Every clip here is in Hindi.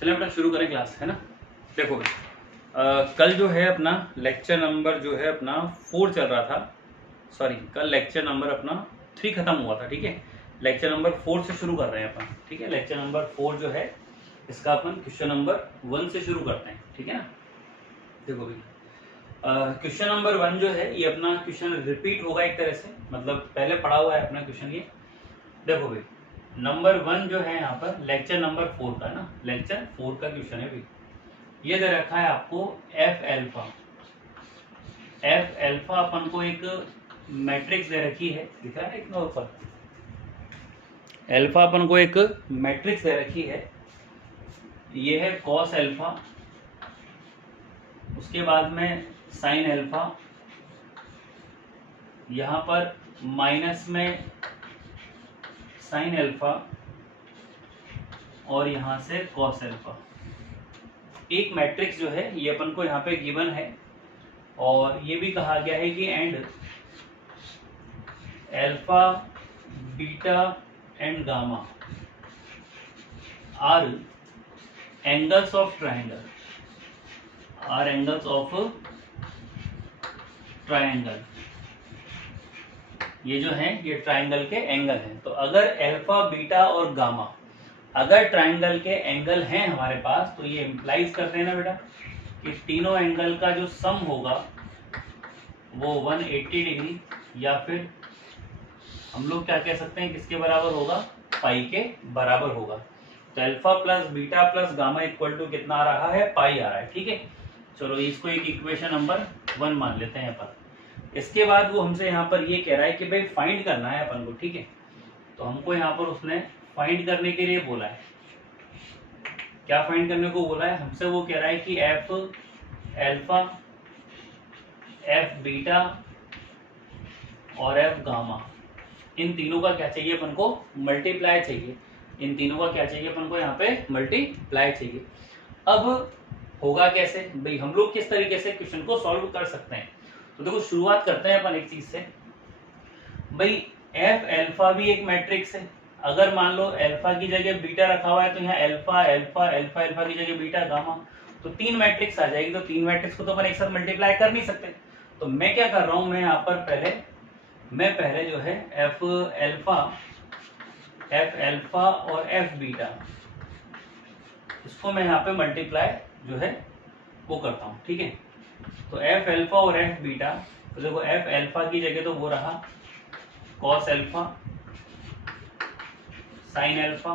चलिए बेटा शुरू करें क्लास, है ना। देखो कल जो है अपना लेक्चर नंबर जो है अपना 4 चल रहा था, सॉरी कल लेक्चर नंबर अपना 3 खत्म हुआ था, ठीक है। लेक्चर नंबर 4 से शुरू कर रहे हैं अपन, ठीक है। लेक्चर नंबर 4 जो है इसका अपन क्वेश्चन नंबर 1 से शुरू करते हैं, ठीक है ना। देखो भाई क्वेश्चन नंबर 1 जो है ये अपना क्वेश्चन रिपीट होगा एक तरह से, मतलब पहले पढ़ा हुआ है अपना क्वेश्चन ये। देखो भाई नंबर 1 जो है यहाँ पर लेक्चर नंबर 4 का ना, लेक्चर 4 का क्वेश्चन है भाई। ये दे रखा है आपको एफ एल्फा। एफ एल्फा अपन को एक मैट्रिक्स दे रखी है, दिख रहा है इतना ऊपर। एल्फा अपन को एक मैट्रिक्स दे रखी है, ये है कॉस एल्फा, उसके बाद में साइन एल्फा, यहाँ पर माइनस में साइन एल्फा और यहाँ से कॉस एल्फा। एक मैट्रिक्स जो है ये अपन को यहाँ पे गिवन है, और ये भी कहा गया है कि and alpha beta and gamma are angles of triangle, are angles of triangle. ये जो है ये ट्रायंगल के एंगल हैं। तो अगर एल्फा बीटा और गामा अगर ट्रायंगल के एंगल हैं हमारे पास, तो ये इम्प्लाइज करते हैं ना बेटा कि तीनों एंगल का जो सम होगा वो 180 डिग्री, या फिर हम लोग क्या कह सकते हैं किसके बराबर होगा, पाई के बराबर होगा। तो alpha plus beta plus gamma equal to कितना आ रहा है, पाई आ रहा है, ठीक है। चलो इसको एक इक्वेशन नंबर 1 मान लेते हैं अपन। इसके बाद वो हमसे यहाँ पर ये कह रहा है कि भाई फाइंड करना है अपन को, ठीक है। तो हमको यहाँ पर उसने फाइंड करने के लिए बोला है। क्या फाइंड करने को बोला है हमसे, वो कह रहा है कि एफ एल्फा, एफ बीटा और एफ गामा, इन तीनों का क्या चाहिए अपन को, मल्टीप्लाई चाहिए। इन तीनों का क्या चाहिए अपन को, यहाँ पे मल्टीप्लाई चाहिए। अब होगा कैसे भाई, हम लोग किस तरीके से क्वेश्चन को सॉल्व कर सकते हैं। तो देखो शुरुआत करते हैं अपन एक चीज से भाई। एफ एल्फा भी एक मैट्रिक्स है। अगर मान लो एल्फा की जगह बीटा रखा हुआ है, तो यहाँ एल्फा एल्फा एल्फा एल्फा की जगह बीटा गामा, तो 3 मैट्रिक्स आ जाएगी। तो 3 मैट्रिक्स को तो अपन एक साथ मल्टीप्लाई कर नहीं सकते। तो मैं क्या कर रहा हूं, मैं यहाँ पर पहले जो है एफ एल्फा और एफ बीटा, इसको मैं यहाँ पे मल्टीप्लाई जो है वो करता हूँ, ठीक है। तो एफ एल्फा और एफ बीटा, तो देखो एफ एल्फा की जगह तो वो रहा cos alpha sine alpha,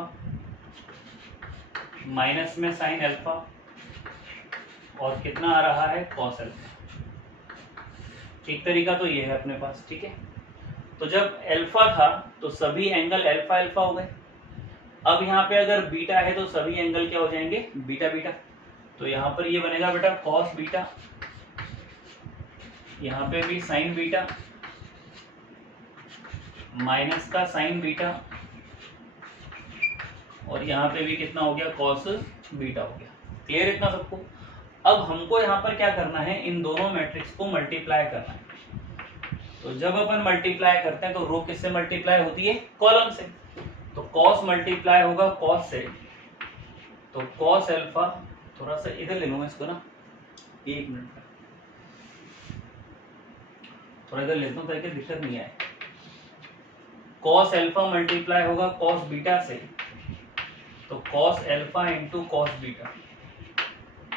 minus में साइन एल्फा और कितना आ रहा है, कॉस एल्फा। एक तरीका तो ये है अपने पास, ठीक है। तो जब एल्फा था तो सभी एंगल एल्फा एल्फा हो गए। अब यहाँ पे अगर बीटा है तो सभी एंगल क्या हो जाएंगे, बीटा बीटा। तो यहाँ पर ये बनेगा बेटा कॉस बीटा, यहाँ पे भी साइन बीटा माइनस का साइन बीटा, और यहाँ पे भी कितना हो गया, कॉस बीटा हो गया। क्लियर इतना सबको। अब हमको यहाँ पर क्या करना है, इन दोनों मैट्रिक्स को मल्टीप्लाई करना है। तो जब अपन मल्टीप्लाई करते हैं तो रो किससे मल्टीप्लाई होती है, कॉलम से। तो कॉस मल्टीप्लाई होगा कॉस से, तो कॉस एल्फा, थोड़ा सा इधर ले लूंगा इसको ना, 1 मिनट का थोड़ा इधर लेता हूँ ताकि दिक्कत नहीं आए। कॉस एल्फा मल्टीप्लाई होगा कॉस बीटा से, तो cos alpha into cos beta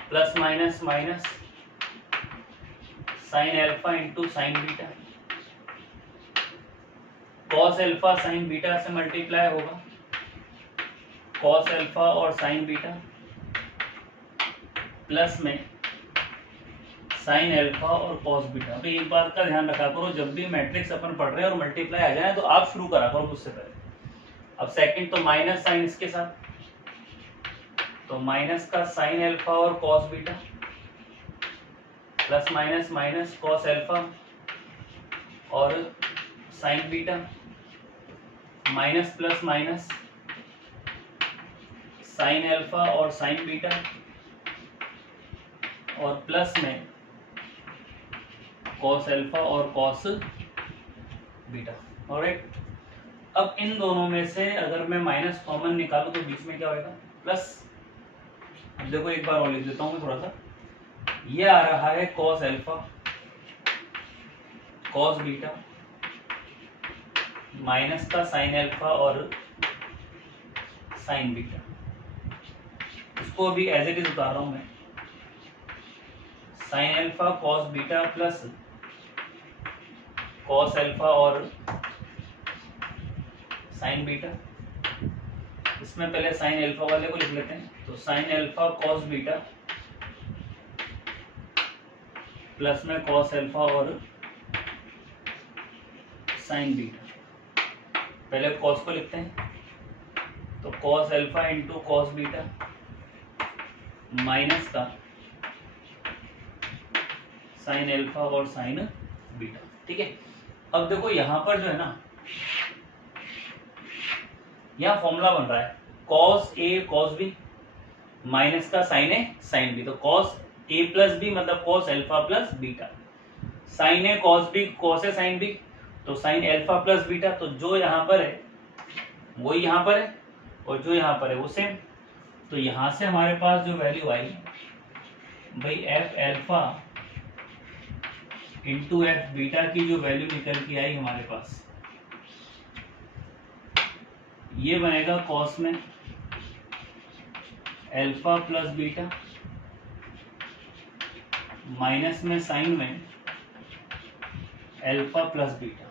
plus minus minus sine alpha into sine beta. Cos alpha sign beta से मल्टीप्लाई होगा कॉस एल्फा और साइन बीटा प्लस में साइन एल्फा और कॉस बीटा। अभी एक बात का ध्यान रखा करो, जब भी मैट्रिक्स अपन पढ़ रहे हैं और मल्टीप्लाई आ जाए तो आप शुरू करा करो मुझसे पहले। अब सेकंड तो माइनस साइन इसके साथ, तो माइनस का साइन एल्फा और cos beta plus minus minus cos alpha और sine beta minus plus minus sine alpha और साइन बीटा और प्लस में कॉस एल्फा और कॉस बीटा। ऑलराइट, अब इन दोनों में से अगर मैं माइनस कॉमन निकालूं तो बीच में क्या होगा, प्लस। अब देखो एक बार और लिख देता हूँ मैं थोड़ा सा, ये आ रहा है cos alpha cos beta minus का साइन अल्फा और साइन बीटा। इसको अभी एज इट इज उतार रहा हूं मैं, sine alpha cos beta plus cos alpha और साइन बीटा। इसमें पहले साइन अल्फा वाले को लिख लेते हैं, तो sine alpha cos beta plus में कॉस अल्फा और साइन बीटा। पहले कॉस को लिखते हैं, तो cos alpha into cos beta minus का साइन अल्फा और साइन बीटा। ठीक है, अब देखो यहां पर जो है ना, यहाँ फॉर्मूला बन रहा है cos A cos B minus का साइन ए साइन बी। तो कॉस ए प्लस बी मतलब cos alpha plus beta, sine A cos B cos A sine B, तो साइन अल्फा प्लस बीटा। तो जो यहाँ पर है वो यहाँ पर है और जो यहाँ पर है वो सेम। तो यहाँ से हमारे पास जो वैल्यू आई भाई F alpha into F beta की जो वैल्यू निकल के आई हमारे पास, ये बनेगा कॉस में अल्फा प्लस बीटा माइनस में साइन में अल्फा प्लस बीटा।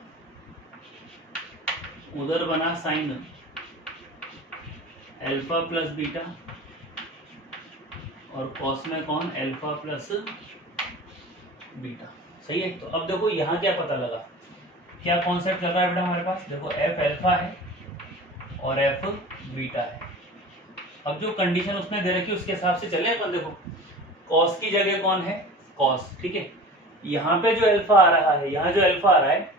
उधर बना साइन अल्फा प्लस बीटा और कॉस में कौन अल्फा प्लस बीटा। सही है। तो अब देखो यहाँ क्या पता लगा, क्या कॉन्सेप्ट चल रहा है बेटा हमारे पास, देखो एफ अल्फा है और एफ बीटा है। अब जो कंडीशन उसने दे रखी उसके हिसाब से चले अपन। देखो कॉस की जगह कौन है कॉस, ठीक है। यहाँ पे जो अल्फा आ रहा है, यहाँ जो अल्फा आ रहा है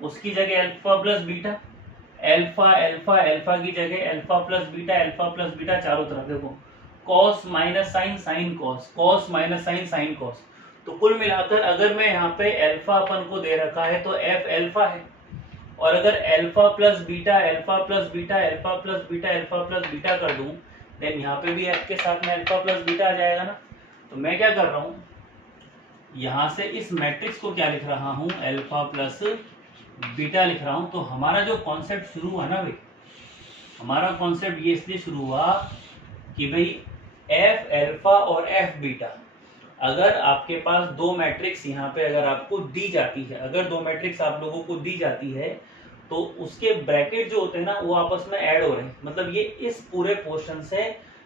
उसकी जगह alpha plus beta, alpha alpha alpha की जगह अल्फा प्लस बीटा चारों तरफ। देखो cos minus sine sine cos, cos minus sine sine cos. तो कुल मिलाकर अगर मैं यहाँ पे अल्फा अपन को दे रखा है तो एफ अल्फा है, और अगर alpha plus beta alpha plus beta alpha plus beta alpha plus beta कर दूं, देन यहाँ पे भी एफ के साथ में अल्फा प्लस बीटा आ जाएगा ना। तो मैं क्या कर रहा हूँ, यहाँ से इस मैट्रिक्स को क्या लिख रहा हूँ, अल्फा प्लस बीटा लिख रहा हूँ। तो हमारा जो कॉन्सेप्ट शुरू हुआ ना भाई, हमारा कॉन्सेप्ट ये इसलिए शुरू हुआ कि भाई एफ अल्फा और एफ बीटा, अगर आपके पास दो मैट्रिक्स यहाँ पे अगर आपको दी जाती है, अगर दो मैट्रिक्स आप लोगों को दी जाती है तो उसके ब्रैकेट जो होते हैं ना वो आपस में ऐड हो रहे हैं। मतलब ये इस पूरे पोर्शन से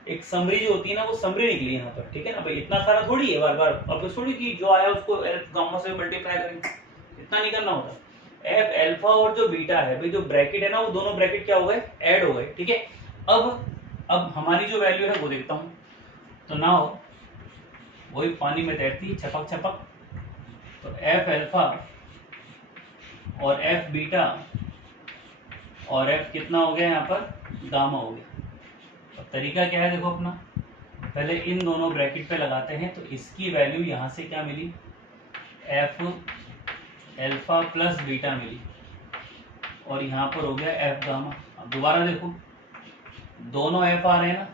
एक समरी जो होती है ना वो समरी निकली यहाँ पर, ठीक है ना भाई। इतना सारा थोड़ी है बार बार अब थोड़ी कि जो आया उसको गामा से मल्टीप्लाई करेंगे, इतना नहीं करना होता। एफ अल्फा और जो बीटा है भाई, जो ब्रैकेट है ना वो दोनों ब्रैकेट क्या हो गए, ऐड हो गए, ठीक है। अब हमारी जो वैल्यू है वो देखता हूँ। तो ना हो वही पानी में तैरती छपक छपक। तो एफ अल्फा और एफ बीटा और एफ कितना हो गया यहाँ पर, गामा हो गया। अब तरीका क्या है देखो अपना, पहले इन दोनों ब्रैकेट पे लगाते हैं। तो इसकी वैल्यू यहाँ से क्या मिली, एफ अल्फा प्लस बीटा मिली, और यहाँ पर हो गया एफ गामा। अब दोबारा देखो दोनों एफ आ रहे हैं ना,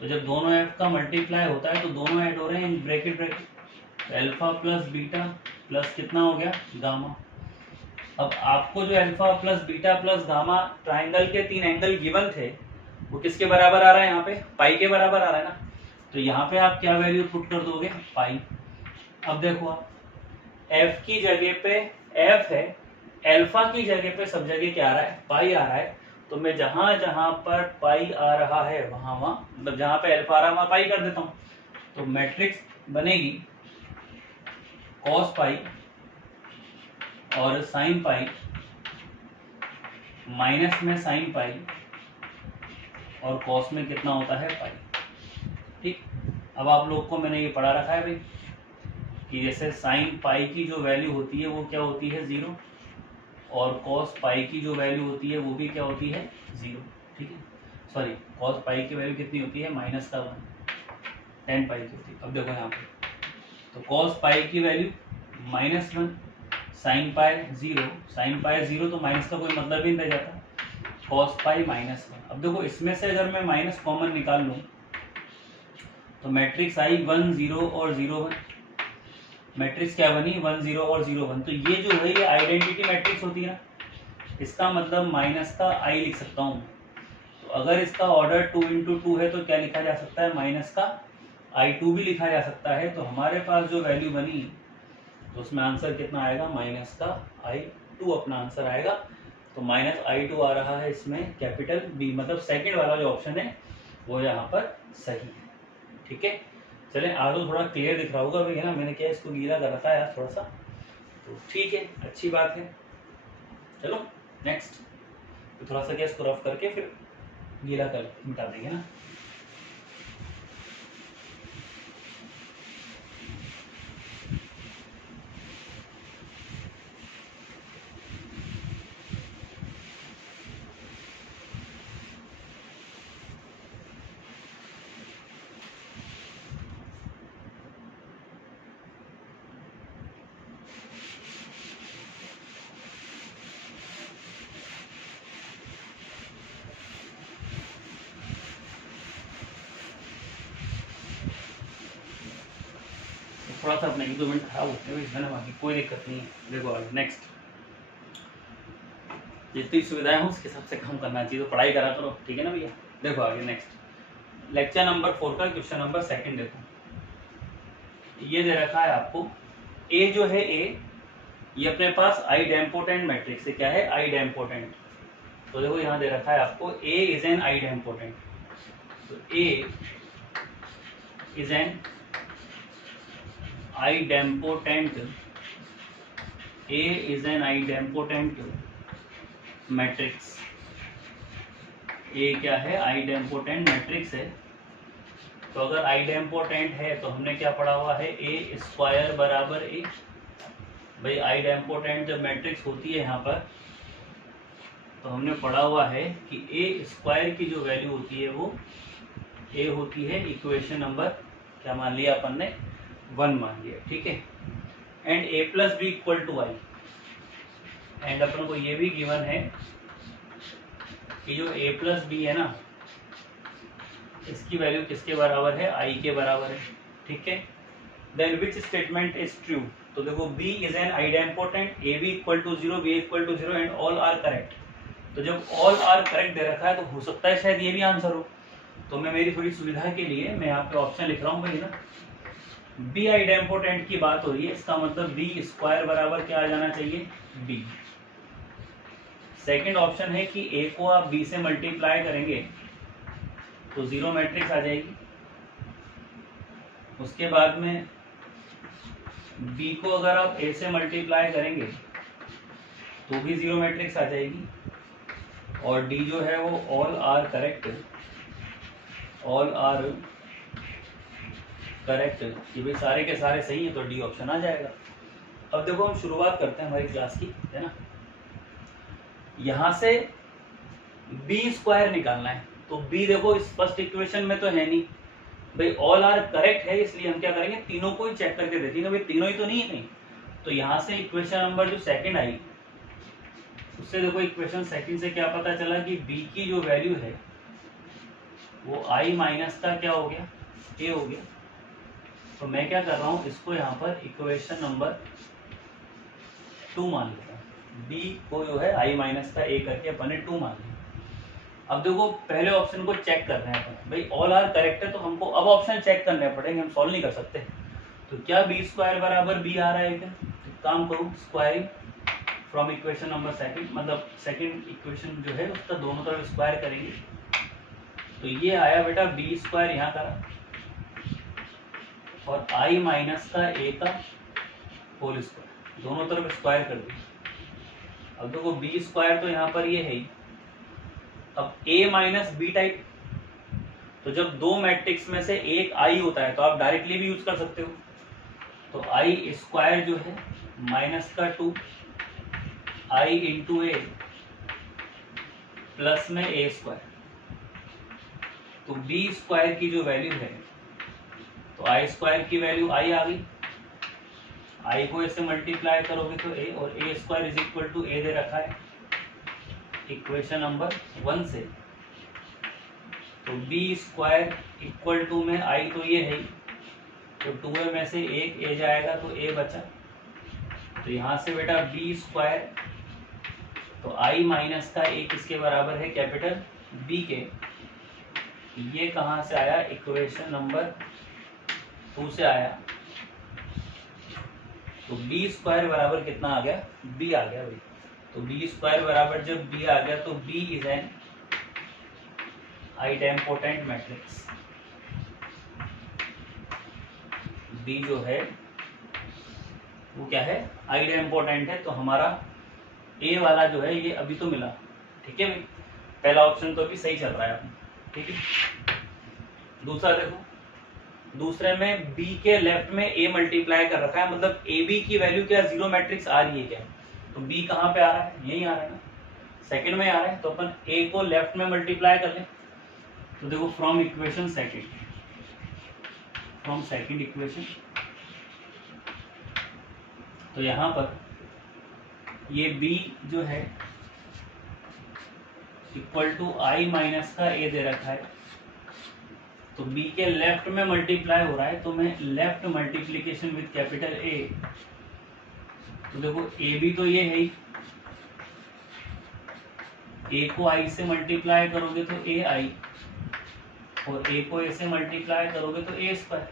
तो जब दोनों एफ का मल्टीप्लाई होता है तो दोनों ऐड हो रहे हैं इन ब्रैकेट तो अल्फा प्लस बीटा प्लस कितना हो गया, गामा। अब आपको जो alpha plus beta plus gamma triangle के तीन एंगल गिवन थे वो किसके बराबर आ रहा है, यहाँ पे पाई के बराबर आ रहा है ना। तो यहाँ पे आप क्या वैल्यू पुट कर दोगे, पाई। अब देखो आप एफ की जगह पे एफ है, अल्फा की जगह पे सब जगह क्या आ रहा है, पाई आ रहा है। तो मैं जहां जहां पर पाई आ रहा है वहां मतलब जहां पे अल्फा आ रहा है वहां पाई कर देता हूं। तो मैट्रिक्स बनेगी कॉस पाई और साइन पाई माइनस में साइन पाई और कॉस में कितना होता है, पाई। ठीक। अब आप लोग को मैंने ये पढ़ा रखा है भाई कि जैसे साइन पाई की जो वैल्यू होती है वो क्या होती है, 0, और कॉस पाई की जो वैल्यू होती है वो भी क्या होती है, 0। ठीक है, सॉरी कॉस पाई की वैल्यू कितनी होती है, -1 tan पाई की होती है। अब देखो यहाँ पे तो कॉस पाई की value -1, sine pi 0, sine pi 0 तो माइनस का कोई मतलब ही नहीं रह जाता। cos pi minus 1। अब देखो इसमें से अगर मैं माइनस कॉमन निकाल लूँ तो मैट्रिक्स आई 1 0 और 0 1। मैट्रिक्स क्या बनी 1 0 और 0 1। तो ये जो है ये आइडेंटिटी मैट्रिक्स होती है ना, इसका मतलब माइनस का आई लिख सकता हूँ। तो अगर इसका ऑर्डर 2 × 2 है तो क्या लिखा जा सकता है, माइनस का I2 भी लिखा जा सकता है। तो हमारे पास जो वैल्यू बनी तो उसमें आंसर कितना आएगा, माइनस का I2 अपना आंसर आएगा। तो माइनस I2 आ रहा है इसमें कैपिटल बी, मतलब सेकंड वाला जो ऑप्शन है वो यहाँ पर सही है। ठीक है, चलें आज तो थोड़ा क्लियर दिख रहा होगा भाई, है ना। मैंने क्या इसको गीला कर रखा है यार थोड़ा सा, तो ठीक है, अच्छी बात है। चलो नेक्स्ट, तो थोड़ा सा क्या इसको रफ करके फिर गीला कर मिटा देंगे ना। थोड़ा सा अपने 1-2 मिनट खराब होते हैं इसमें ना, बाकी कोई दिक्कत नहीं है। देखो आगे नेक्स्ट, जितनी सुविधाएं हो उसके हिसाब से काम करना चाहिए, तो पढ़ाई करा करो, ठीक है ना भैया। देखो आगे नेक्स्ट, लेक्चर नंबर 4 का क्वेश्चन नंबर 2 देखो। ये दे रखा है आपको, ए जो है ए, ये अपने पास आइडेम्पोटेंट मैट्रिक्स है। क्या है, आइडेम्पोटेंट। तो देखो यहाँ दे रखा है आपको ए इज एन आइडेम्पोटेंट। तो A is an idempotent, A is an idempotent matrix. A क्या है, आइडेम्पोटेंट मैट्रिक्स है। तो अगर आइडेम्पोटेंट है तो हमने क्या पढ़ा हुआ है, A स्क्वायर बराबर A। भाई आइडेम्पोटेंट जब मैट्रिक्स होती है यहाँ पर, तो हमने पढ़ा हुआ है कि A स्क्वायर की जो वैल्यू होती है वो A होती है, इक्वेशन नंबर क्या मान लिया अपन ने, 1 मान लिया। ठीक है, and A + B = I। And अपन को ये भी गिवन है कि जो A + B है ना, इसकी वैल्यू किसके बराबर है, I के बराबर है। ठीक है, then which statement is true. तो देखो B is an idempotent, AB = 0, B = 0 and all are correct. तो जब ऑल आर करेक्ट दे रखा है तो हो सकता है शायद ये भी आंसर हो। तो मैं मेरी थोड़ी सुविधा के लिए मैं यहाँ पे ऑप्शन लिख रहा हूँ भाई ना, बी आइडेम्पोटेंट की बात हो रही है, इसका मतलब B स्क्वायर बराबर क्या आ जाना चाहिए, B। सेकंड ऑप्शन है कि A को आप B से मल्टीप्लाई करेंगे तो 0 मैट्रिक्स आ जाएगी। उसके बाद में B को अगर आप A से मल्टीप्लाई करेंगे तो भी 0 मैट्रिक्स आ जाएगी। और D जो है वो all are correct, all are correct, ये भी सारे के सारे सही है, तो डी ऑप्शन आ जाएगा। अब देखो हम शुरुआत करते हैं हमारी क्लास की, है ना। यहाँ से बी स्क्वायर निकालना है, तो बी देखो इस फर्स्ट इक्वेशन में तो है नहीं भाई, ऑल आर करेक्ट है, इसलिए हम क्या करेंगे, तीनों को ही चेक करके देखेंगे भाई तीनों ही तो नहीं है कहीं। तो यहाँ से इक्वेशन नंबर जो सेकंड आई, उससे देखो इक्वेशन सेकंड से क्या पता चला कि बी की जो वैल्यू है वो आई माइनस का क्या हो गया, ए हो गया। तो मैं क्या कर रहा हूँ, इसको यहाँ पर इक्वेशन नंबर 2 मान लेता हूँ। बी को जो है आई माइनस का ए करके अपन ने 2 मान लिया। अब देखो पहले ऑप्शन को चेक कर रहे हैं अपन, भाई ऑल आर करेक्ट है, तो हमको अब ऑप्शन चेक करने पड़ेंगे, हम सॉल्व नहीं कर सकते। तो क्या बी स्क्वायर बराबर बी आ रहा है क्या, काम करूँ squaring from equation number second, मतलब सेकंड इक्वेशन जो है उसका दोनों तरफ स्क्वायर करेंगे। तो ये आया बेटा बी स्क्वायर यहाँ करा और आई माइनस का ए का होल स्क्वायर, दोनों तरफ स्क्वायर कर दिया। अब देखो बी स्क्वायर तो यहाँ पर ये है ही, अब ए माइनस बी टाइप, तो जब दो मैट्रिक्स में से एक आई होता है तो आप डायरेक्टली भी यूज कर सकते हो। तो आई स्क्वायर जो है माइनस का 2 आई इंटू ए प्लस में ए स्क्वायर। तो बी स्क्वायर की जो वैल्यू है, तो आई स्क्वायर की वैल्यू आई आ गई, आई को इससे मल्टीप्लाई करोगे तो ए, और ए स्क्वायर इज इक्वल टू ए दे रखा है, इक्वेशन नंबर 1 से, तो बी स्क्वायर इक्वल टू में आई तो ये है ही, तो 2a में से एक ए जाएगा तो ए बचा, तो यहाँ से बेटा बी स्क्वायर, तो आई माइनस का ए किसके बराबर है, कैपिटल बी के। ये कहाँ से आया, इक्वेशन नंबर 2 से आया, तो बी स्क्वायर बराबर कितना आ गया, बी आ गया भाई। तो बी स्क्वायर बराबर जब बी आ गया तो B is an idempotent matrix. B जो है वो क्या है, आइडेम्पोटेंट है। तो हमारा ए वाला जो है ये अभी तो मिला, ठीक है भाई, पहला ऑप्शन तो अभी सही चल रहा है अपना, ठीक है। दूसरा देखो, दूसरे में b के लेफ्ट में a मल्टीप्लाई कर रखा है, मतलब ए बी की वैल्यू क्या जीरो मैट्रिक्स आ रही है क्या, तो b कहाँ पे आ रहा है, यही आ रहा है ना, सेकंड में आ रहा है, तो अपन a को लेफ्ट में मल्टीप्लाई कर लें। तो देखो from equation second, from second equation, तो यहाँ पर ये b जो है इक्वल टू आई माइनस का a दे रखा है, तो b के लेफ्ट में मल्टीप्लाई हो रहा है, तो मैं left multiplication with capital A, तो देखो ए बी तो ये है ही, ए को आई से मल्टीप्लाई करोगे तो ए आई, और ए को ए से मल्टीप्लाई करोगे तो ए स्क्वायर।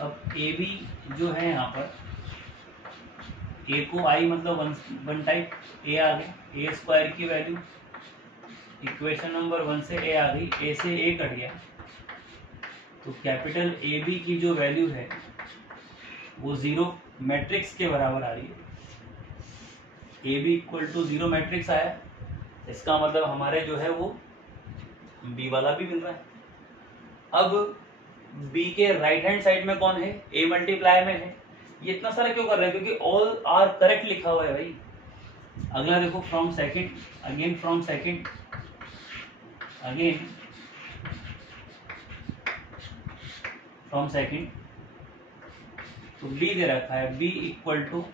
अब ए बी जो है यहाँ पर, ए को आई मतलब वन टाइप ए आ गया, ए स्क्वायर की वैल्यू इक्वेशन नंबर 1 से ए आ गई, ए से ए कट गया, तो कैपिटल ए बी की जो वैल्यू है वो जीरो मैट्रिक्स के बराबर आ रही है। A B equal to zero matrix आया, इसका मतलब हमारे जो है वो बी वाला भी मिल रहा है। अब बी के राइट हैंड साइड में कौन है, ए मल्टीप्लाई में है, ये इतना सारा क्यों कर रहे हैं, क्योंकि ऑल आर करेक्ट लिखा हुआ है भाई। अगला देखो from second, again from second, again from second, तो b दे रखा है, b equal to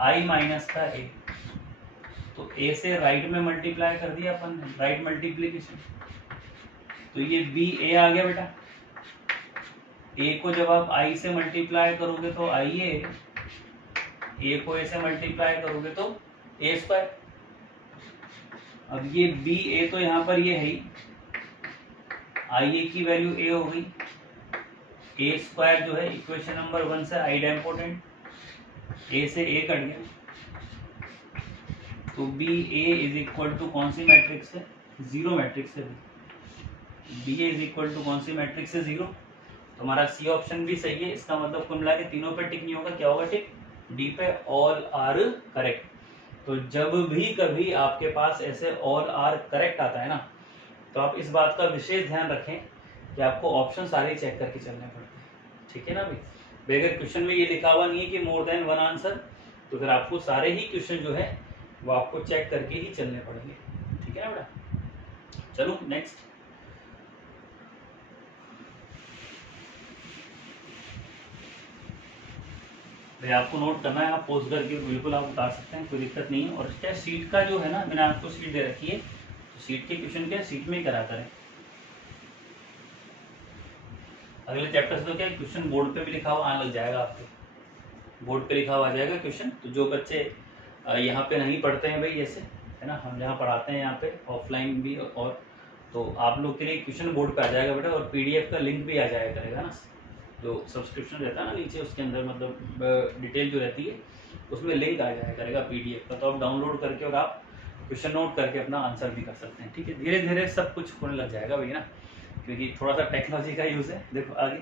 I minus का a, तो a से राइट में मल्टीप्लाई कर दिया अपन ने, राइट मल्टीप्लीकेशन, तो ये b a आ गया बेटा। a को जब आप i से मल्टीप्लाई करोगे तो i a को a से मल्टीप्लाई करोगे तो a स्क्वायर। अब ये b a तो यहाँ पर ये है ही, i a की वैल्यू a हो गई, ए स्क्वायर जो है इक्वेशन नंबर 1 से आइडेम्पोटेंट, ए से ए कट गया, तो B A is equal to कौन सी मैट्रिक्स है, जीरो मैट्रिक्स है। B A is equal to कौन सी मैट्रिक्स है, जीरो। तो हमारा सी ऑप्शन भी सही है, इसका मतलब कुल मिला के तीनों पे टिक नहीं होगा, क्या होगा टिक, डी पे ऑल आर करेक्ट। तो जब भी कभी आपके पास ऐसे ऑल आर करेक्ट आता है ना, तो आप इस बात का विशेष ध्यान रखें कि आपको ऑप्शन सारे चेक करके चलने पड़ते हैं, ठीक है ना भाई। अगर क्वेश्चन में ये लिखा हुआ नहीं है कि मोर देन वन आंसर, तो फिर आपको सारे ही क्वेश्चन जो है वो आपको चेक करके ही चलने पड़ेंगे, ठीक है ना बेटा। चलो नेक्स्ट, भाई आपको नोट करना है, आप पोज करके बिल्कुल आप उतार सकते हैं, कोई दिक्कत नहीं है। और क्या शीट का जो है ना, मैंने आपको शीट दे रखी है, तो शीट के क्वेश्चन क्या शीट में ही कराता है। अगले चैप्टर से तो क्या क्वेश्चन बोर्ड पे भी लिखा हुआ आने लग जाएगा, आपके बोर्ड पे लिखा हुआ आ जाएगा क्वेश्चन। तो जो बच्चे यहाँ पे नहीं पढ़ते हैं भाई, जैसे है ना, हम जहाँ पढ़ाते हैं यहाँ पे ऑफलाइन भी, और तो आप लोग के लिए क्वेश्चन बोर्ड पे आ जाएगा बेटा, और पीडीएफ का लिंक भी आ जाया करेगा ना, जो सब्सक्रिप्शन रहता है ना नीचे, उसके अंदर मतलब डिटेल जो रहती है उसमें लिंक आ जाया करेगा पीडीएफ का, तो आप डाउनलोड करके और आप क्वेश्चन नोट करके अपना आंसर भी कर सकते हैं, ठीक है। धीरे धीरे सब कुछ होने लग जाएगा भैया ना, क्योंकि थोड़ा सा टेक्नोलॉजी का यूज़ है। देखो आगे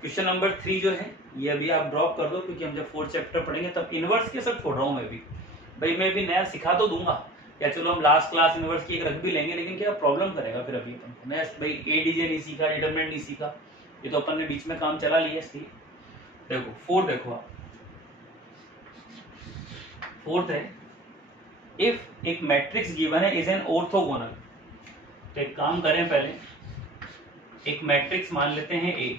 क्वेश्चन नंबर 3 जो है ये अभी आप ड्रॉप कर दो, क्योंकि हम जब 4th चैप्टर पढ़ेंगे तब इनवर्स के सब छोड़ रहा हूँ मैं भी भाई, मैं भी नया सिखा तो दूंगा, या चलो हम लास्ट क्लास इनवर्स की एक रख भी लेंगे, लेकिन क्या प्रॉब्लम करेगा फिर अभी अपन को, नया भाई ए डीजे नहीं सीखा, डिटरमिनेंट नहीं सीखा, ये तो अपन ने बीच में काम चला लिया। इसलिए देखो 4 देखो आप, 4th है, इफ एक मैट्रिक्स गिवन है इज एन ऑर्थोगोनल। तो एक काम करें, पहले एक मैट्रिक्स मान लेते हैं ए,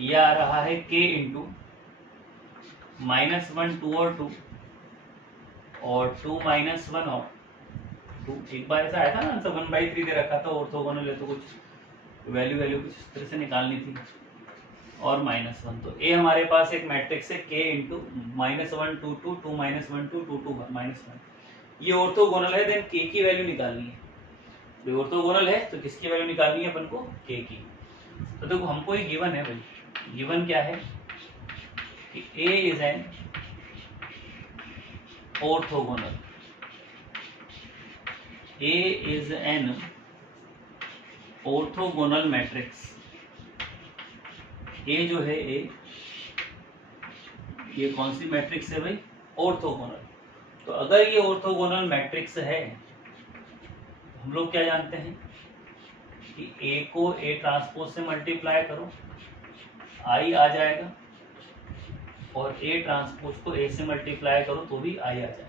यह आ रहा है k इंटू -1 2 और 2, और 2 माइनस 1 और 2। एक बार ऐसा आया था ना आंसर 1/3 दे रखा था, ऑर्थोगोनल है तो कुछ वैल्यू कुछ इस तरह से निकालनी थी, और -1। तो ए हमारे पास एक मैट्रिक्स है k इंटू -1 2 2 2 -1 2 2 2 -1। ये ऑर्थोगोनल है, देन k की वैल्यू निकालनी है। तो ऑर्थोगोनल है तो किसकी वैल्यू निकालनी है अपन को? k की। तो देखो हमको ये गिवन है भाई, गिवन क्या है कि a is an orthogonal, a is an orthogonal matrix. A जो है ए, ये कौन सी मैट्रिक्स है भाई? ऑर्थोगोनल। तो अगर ये ऑर्थोगोनल मैट्रिक्स है, हम लोग क्या जानते हैं कि ए को ए ट्रांसपोज से मल्टीप्लाई करो, आई आ जाएगा, और ए ट्रांसपोज को ए से मल्टीप्लाई करो तो भी आई आ जाएगा।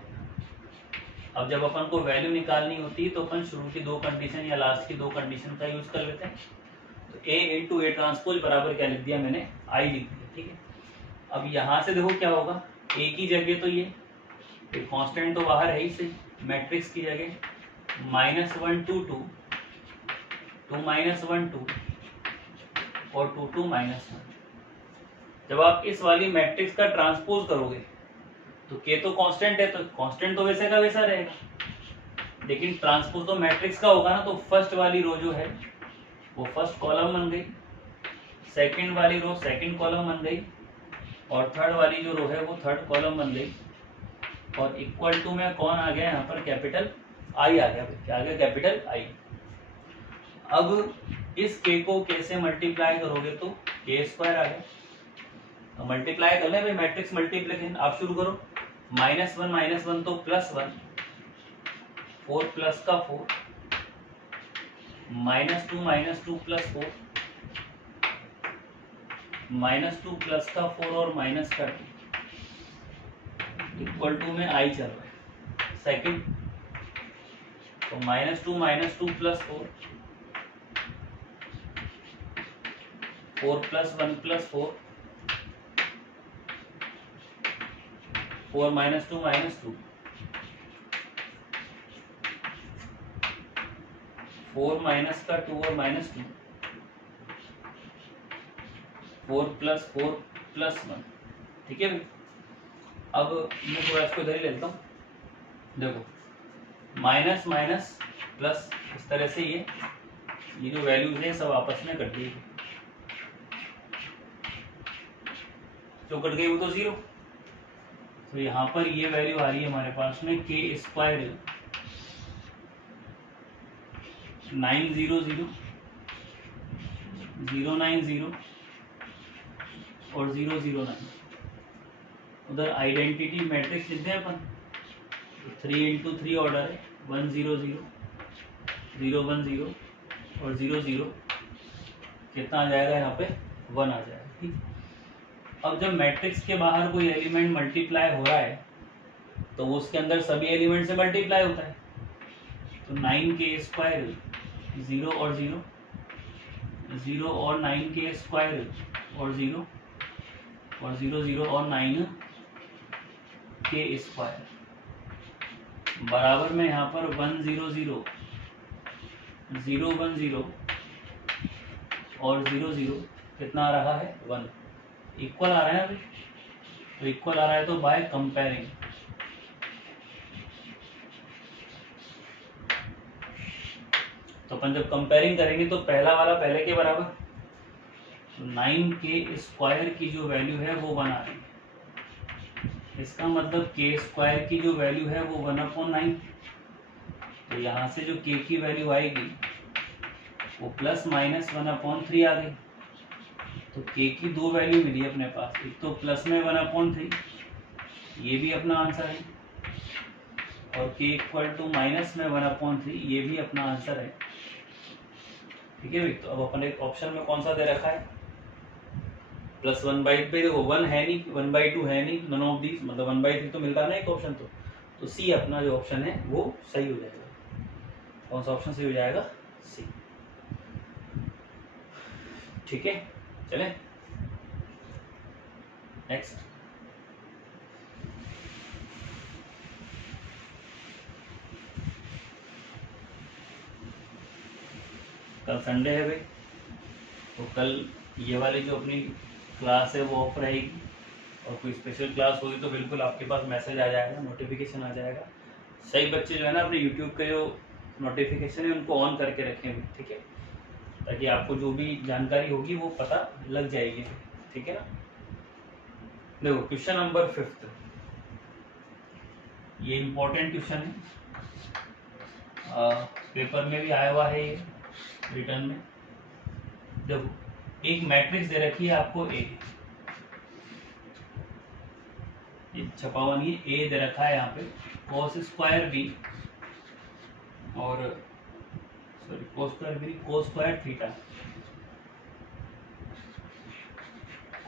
अब जब अपन को वैल्यू निकालनी होती है तो अपन शुरू की 2 कंडीशन या लास्ट की 2 कंडीशन का यूज कर लेते हैं। तो ए इंटू ए ट्रांसपोज बराबर क्या लिख दिया मैंने? आई लिख दिया, ठीक है। अब यहाँ से देखो क्या होगा, ए की जगह तो ये कांस्टेंट तो बाहर है ही सही, मैट्रिक्स की जगह -1 2 2 2 -1 2 और 2 2 -1। जब आप इस वाली मैट्रिक्स का ट्रांसपोज करोगे तो के तो कांस्टेंट है, तो कांस्टेंट तो वैसे का वैसा रहेगा, लेकिन ट्रांसपोज तो मैट्रिक्स का होगा ना। तो फर्स्ट वाली रो जो है वो फर्स्ट कॉलम बन गई, सेकंड वाली रो सेकंड कॉलम बन गई, और थर्ड वाली जो रो है वो थर्ड कॉलम बन गई, और इक्वल टू में कौन आ गया यहाँ पर? कैपिटल आई आ गया। क्या आ गया? Capital I. अब इस के को के से मल्टीप्लाई करोगे तो के स्क्वायर आ गया। तो मल्टीप्लाई कर ले भाई, मैट्रिक्स मल्टीप्लिकेशन। आप शुरू करो, -1 तो +1, 4 प्लस का 4, -2 + 4, -2 प्लस का 4 और माइनस का 2, इक्वल टू में आई चल रहा है सेकंड। तो -2 + 4, 4 + 1 + 4, 4 - 2 -2, 4 माइनस का 2 और -2, 4 + 4 + 1, ठीक है भाई। अब मैं थोड़ा इसको इधर ही लेता हूँ, देखो माइनस माइनस प्लस, इस तरह से ये जो वैल्यूज है सब आपस में कट गई, जो कट गई वो तो 0। तो यहाँ पर ये वैल्यू आ रही है हमारे पास में k² 900 090 और 009। उधर आइडेंटिटी मैट्रिक्स लिखते हैं अपन, 3 × 3 ऑर्डर है, 100 010 और 00, कितना आ जाएगा यहाँ पे? 1 आ जाएगा, ठीक। अब जब मैट्रिक्स के बाहर कोई एलिमेंट मल्टीप्लाई हो रहा है तो वो उसके अंदर सभी एलिमेंट से मल्टीप्लाई होता है। तो 9k² 0 और 0, 0 और 9k² और 0 और 0 0 और 9k² बराबर में यहाँ पर 100 0 010 और 00, कितना आ रहा है? 1। इक्वल आ रहा है अभी, तो इक्वल आ रहा है तो बाय कंपेयरिंग, तो अपन जब कंपेयरिंग करेंगे तो पहला वाला पहले के बराबर, तो 9k² की जो वैल्यू है वो 1 आ रही है। इसका मतलब k² की जो वैल्यू है वो 1/9। तो यहाँ से जो k की वैल्यू आएगी वो ±1/3 आ गई। तो k की 2 वैल्यू मिली अपने पास, एक तो प्लस में 1/3, ये भी अपना आंसर है, और k = माइनस में 1/3, ये भी अपना आंसर है, ठीक है भाई। तो अब अपन एक ऑप्शन में कौन सा दे रखा है? +1/2 पे देखो 1 है नहीं, 1/2 है नहीं, नन ऑफ दीज, मतलब 1/3 तो मिलता है ना एक ऑप्शन। तो सी अपना जो ऑप्शन है वो सही हो जाएगा। कौन सा ऑप्शन सही हो जाएगा? सी, ठीक है। चले नेक्स्ट। कल संडे है भाई, तो कल ये वाली जो अपनी क्लास है वो ऑफ रहेगी, और कोई स्पेशल क्लास होगी तो बिल्कुल आपके पास मैसेज आ जाएगा, नोटिफिकेशन आ जाएगा। सही बच्चे जो है ना अपने यूट्यूब के जो नोटिफिकेशन है उनको ऑन करके रखें, ठीक है, ताकि आपको जो भी जानकारी होगी वो पता लग जाएगी, ठीक है ना। देखो क्वेश्चन नंबर 5, ये इम्पोर्टेंट क्वेश्चन है, पेपर में भी आया हुआ है ये रिटर्न में। देखो एक मैट्रिक्स दे रखी है आपको ए, ये छपा हुआ नहीं है, ए दे रखा है यहाँ पे cos स्क्वायर बी और sorry cos square B cos square theta,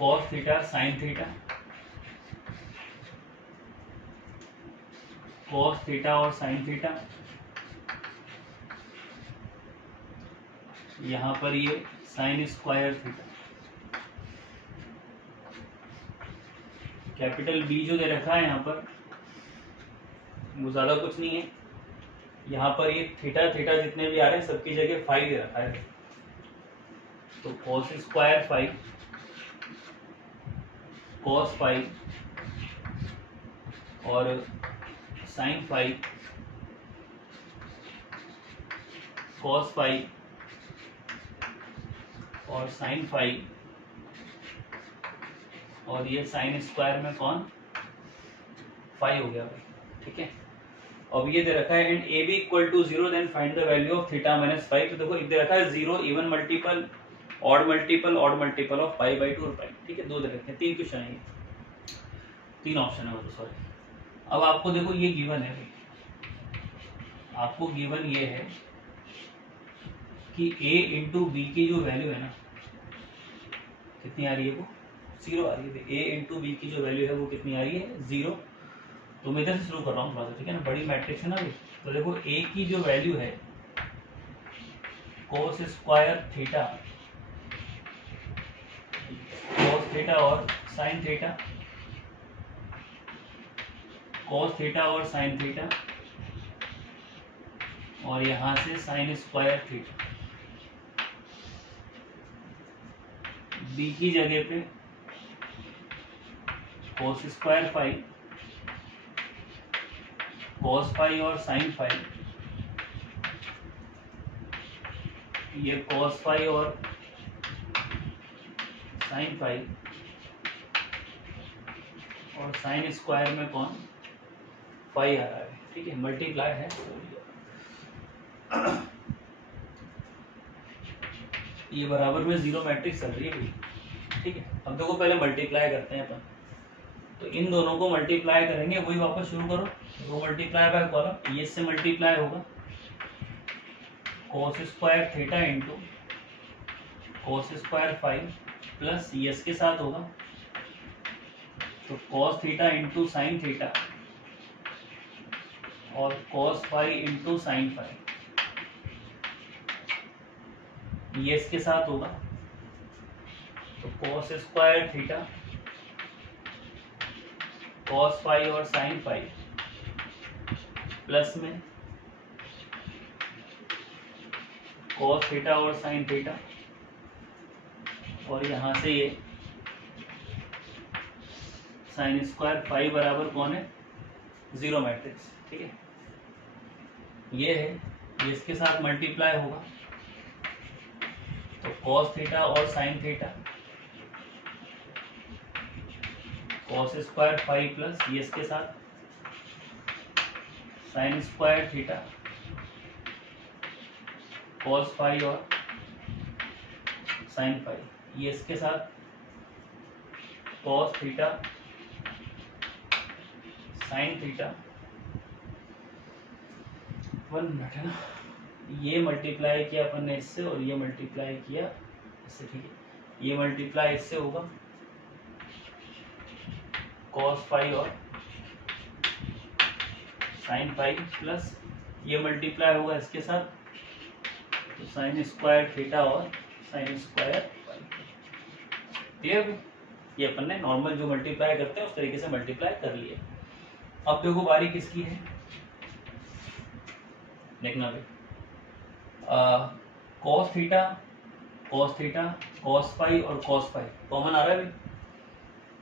cos theta sine theta, cos theta और साइन थीटा, यहाँ पर ये sine square theta, capital B जो दे रखा है यहाँ पर वो ज़्यादा कुछ नहीं है, यहाँ पर ये थीटा थीटा जितने भी आ रहे हैं सबकी जगह फाइव दे रखा है, तो cos square five, cos five और साइन फाइव, cos फाइव और साइन फाइव, और ये साइन स्क्वायर में कौन 5 हो गया भाई, ठीक है। अब ये दे रखा है and A B equal to 0 then find the value of theta minus 5। तो देखो एक दे रखा है 0 even multiple odd multiple of pi by 2 और पाई, ठीक है, 2 दे रखे हैं, 3 क्वेश्चन है ये, 3 ऑप्शन है, मतलब सॉरी। अब आपको देखो ये गिवन है भाई, आपको गिवन ये है कि a इंटू बी की जो वैल्यू है ना कितनी आ रही है, वो 0 आ रही है। a इंटू बी की जो वैल्यू है वो कितनी आ रही है, 0। तो मैं इधर से शुरू कर रहा हूँ थोड़ा सा, ठीक है ना, बड़ी मैट्रिक्स है ना ये। तो देखो a की जो वैल्यू है cos square theta, cos theta और साइन थीटा, cos थीटा और साइन थीटा, और यहाँ से साइन स्क्वायर थीटा। b की जगह पे cos स्क्वायर 5, cos 5 और साइन 5, ये cos 5 और साइन 5 और साइन स्क्वायर में कौन 5 आ रहा है, ठीक है, मल्टीप्लाई है। ये बराबर में 0 मैट्रिक्स चल रही है भाई, ठीक है। अब देखो पहले मल्टीप्लाई करते हैं अपन, तो इन दोनों को मल्टीप्लाई करेंगे, वही वापस शुरू करो, रो मल्टीप्लाई बाय कॉलम, ये से मल्टीप्लाई होगा cos square theta into cos square 5 plus yes के साथ होगा तो cos theta into sine theta और cos 5 इंटू साइन 5, ये इसके साथ होगा तो cos स्क्वायर थीटा, cos 5 और साइन 5 प्लस में cos थीटा और साइन थीटा, और यहाँ से ये साइन स्क्वायर 5 बराबर कौन है, 0 मैट्रिक्स, ठीक है। ये है, ये इसके साथ मल्टीप्लाई होगा तो cos थीटा और sine theta, cos square 5 plus ये इसके साथ साइन स्क्वायर थीटा, cos 5 और साइन 5, ये इसके साथ cos theta sine theta, 1 minute है ना, ये मल्टीप्लाई किया अपन ने इससे और ये मल्टीप्लाई किया इससे, ठीक है, ये मल्टीप्लाई इससे होगा cos 5 और साइन 5 प्लस ये मल्टीप्लाई होगा इसके साथ तो साइन स्क्वायर थीटा और साइन स्क्वायर 5, क्लियर। ये अपन ने नॉर्मल जो मल्टीप्लाई करते हैं उस तरीके से मल्टीप्लाई कर लिए। अब देखो बारी किसकी है, देखना भाई, कॉस थीटा, कॉस फाई और कॉस फाई कॉमन आ रहा है भाई।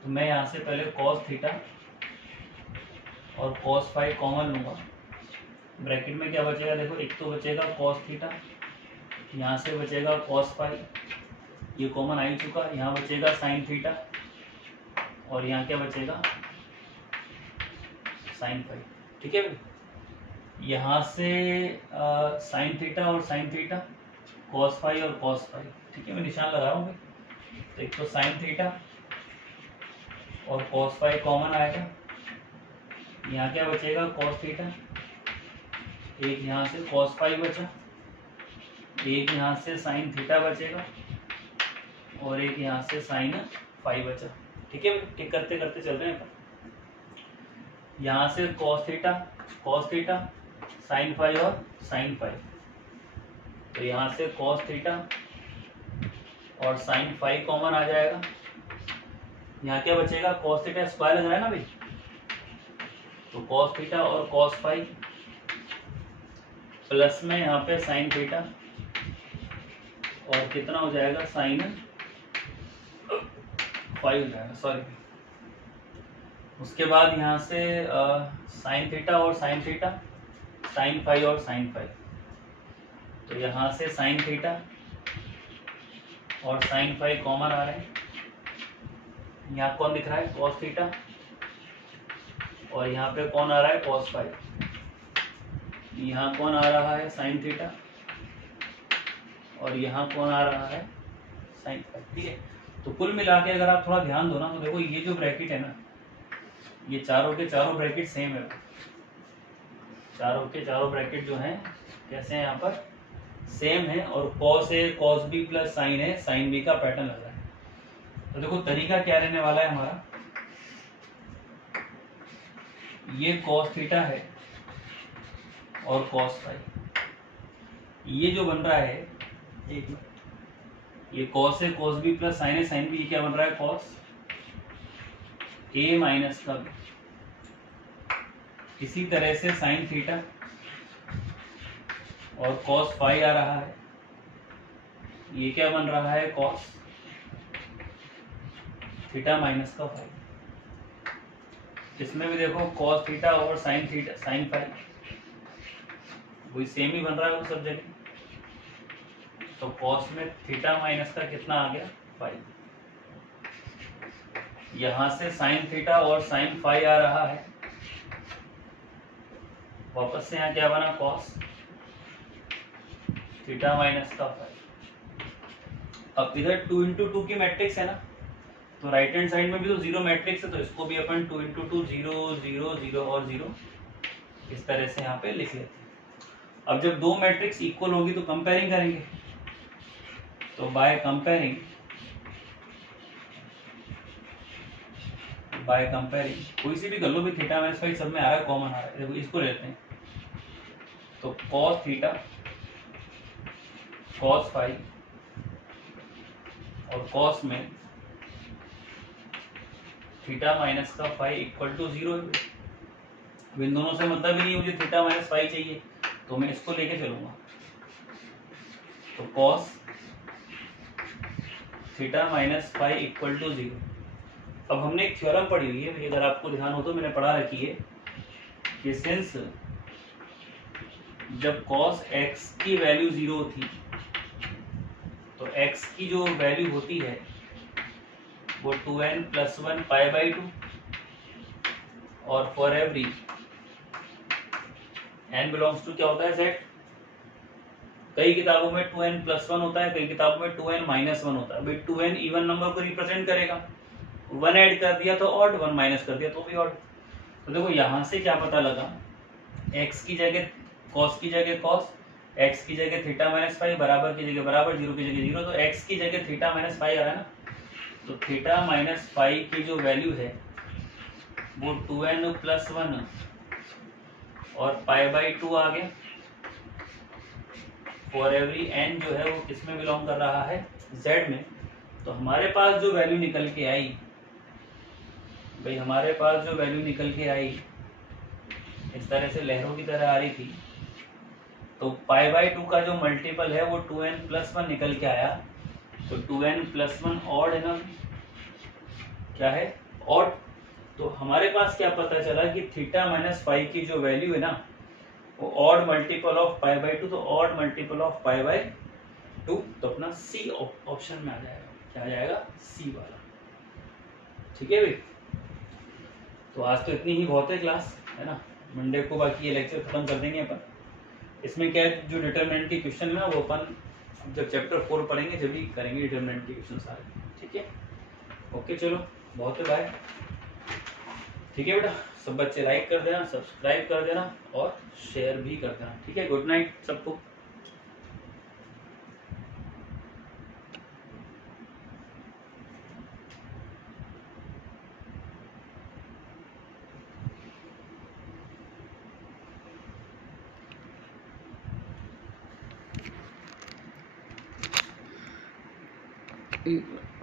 तो मैं यहाँ से पहले कॉस थीटा और कॉस फाई कॉमन लूँगा। ब्रैकेट में क्या बचेगा, देखो एक तो बचेगा कॉस थीटा, यहाँ से बचेगा कॉस फाई, ये कॉमन आ ही चुका। यहाँ बचेगा साइन थीटा और यहाँ क्या बचेगा, साइन फाई। ठीक है भाई। यहाँ से साइन थीटा और साइन थीटा, कॉस फाई और कॉस फाई। ठीक है, मैं निशान लगा रहा हूँ भाई। तो एक तो साइन थीटा और कॉस फाई कॉमन आएगा। यहाँ क्या बचेगा, कॉस थीटा, एक यहाँ से कॉस फाई बचा, एक यहाँ से साइन थीटा बचेगा और एक यहाँ से साइन फाई बचा। ठीक है, ठीक करते करते चल रहे हैं। यहाँ से कॉस थीटा साइन फाई और साइन फाई, तो यहाँ से कॉस थीटा और साइन फाई कॉमन आ जाएगा। यहाँ क्या बचेगा, कॉस थीटा स्क्वायर लग रहा है ना भाई, तो कॉस थीटा और कॉस फाई प्लस में यहाँ पे साइन थीटा और कितना हो जाएगा, साइन फाई हो जाएगा, सॉरी। उसके बाद यहाँ से साइन थीटा और साइन थीटा, साइन फाई और साइन फाई, तो यहाँ से साइन थीटा और साइन फाई कॉमन आ रहे हैं। यहाँ कौन दिख रहा है, कॉस थीटा, और यहाँ पे कौन आ रहा है, कॉस फाई। यहाँ कौन आ रहा है, साइन थीटा, और यहाँ कौन आ रहा है, साइन फाई। ठीक है, तो कुल मिला के अगर आप थोड़ा ध्यान दो ना, तो देखो ये जो ब्रैकेट है ना, ये चारों के चारों ब्रैकेट सेम है। चारों के चारों ब्रैकेट जो हैं कैसे हैं, यहाँ पर सेम है, और कॉस है, कॉस बी प्लस साइन है, साइन बी का पैटर्न लग रहा है। तो देखो तरीका क्या रहने वाला है हमारा, ये कॉस थीटा है और कॉस फाई, ये जो बन रहा है, एक ये कॉस है, कॉस बी प्लस साइन है, साइन बी, ये क्या बन रहा है, कॉस ए माइनस का बी। इसी तरह से साइन थीटा और कॉस फाई आ रहा है, ये क्या बन रहा है, कॉस थीटा माइनस का फाई। इसमें भी देखो कॉस थीटा और साइन थीटा, साइन फाई वही सेम ही बन रहा है वो सब जगह। तो कॉस में थीटा माइनस का कितना आ गया, फाई। यहां से साइन थीटा और साइन फाई आ रहा है, वापस से यहाँ क्या बना, कॉस थीटा माइनस का फाई। अब इधर 2 इंटू 2 की मैट्रिक्स है ना, तो राइट हैंड साइड में भी तो जीरो मैट्रिक्स है, तो इसको भी अपन 2 इंटू 2 0 0 0 और 0 इस तरह से यहाँ पे लिख लेते हैं। अब जब दो मैट्रिक्स इक्वल होगी तो कंपेयरिंग करेंगे, तो बाय कंपेयरिंग कोई सी भी कर लो भी, थीटा माइनस फाई सब में आ रहा है, कॉमन आ रहा है। देखो इसको लेते हैं, तो कॉस थीटा कॉस फाई और कॉस में थीटा माइनस का फाई इक्वल टू 0 है। इन दोनों से मतलब ही नहीं, मुझे थीटा माइनस फाई चाहिए, तो मैं इसको लेके चलूंगा। तो cos theta minus phi equal to 0। अब हमने एक थ्योरम पढ़ी हुई है, अगर आपको ध्यान हो तो मैंने पढ़ा रखी है कि सिंस जब cos x की वैल्यू 0 थी, तो x की जो वैल्यू होती है वो 2n + 1 π/2, और for every n belongs to क्या होता है, z। कई किताबों में 2n + 1 होता है, कई किताबों में 2n - 1 होता है। भाई 2n इवन नंबर को रिप्रेजेंट करेगा, 1 ऐड कर दिया तो ऑड, 1 माइनस कर दिया तो भी ऑड। तो देखो यहाँ से क्या पता लगा, x की जगह cos की जगह cos, x की जगह थीटा माइनस फाई, बराबर की जगह बराबर, 0 की जगह 0, तो x की जगह थीटा माइनस फाई आ रहा है ना, तो थीटा माइनस फाई की जो वैल्यू है वो 2n + 1 और π/2 आ गया। फॉर एवरी n जो है वो किस में बिलोंग कर रहा है, z में। तो हमारे पास जो वैल्यू निकल के आई, भाई हमारे पास जो वैल्यू निकल के आई इस तरह से लहरों की तरह आ रही थी, तो पाई बाई 2 का जो मल्टीपल है वो 2n+1 निकल के आया, तो 2n+1 ऑड है ना, क्या है ऑड। तो हमारे पास क्या पता चला कि थीटा माइनस फाई की जो वैल्यू है ना वो odd multiple of pi by 2, तो odd multiple of pi by 2, तो अपना सी ऑप्शन में आ जाएगा। क्या आ जाएगा? सी वाला। ठीक है भाई, तो आज तो इतनी ही बहुत है क्लास, है ना। मंडे को बाकी ये लेक्चर खत्म कर देंगे अपन। इसमें क्या है, जो डिटरमिनेंट के क्वेश्चन है वो अपन जब चैप्टर 4 पढ़ेंगे जब भी करेंगे डिटरमिनेंट के क्वेश्चन सारे। ठीक है, ओके, चलो बहुत है, बाय। ठीक है बेटा, सब बच्चे लाइक कर देना, सब्सक्राइब कर देना और शेयर भी कर देना। ठीक है, गुड नाइट सबको। एक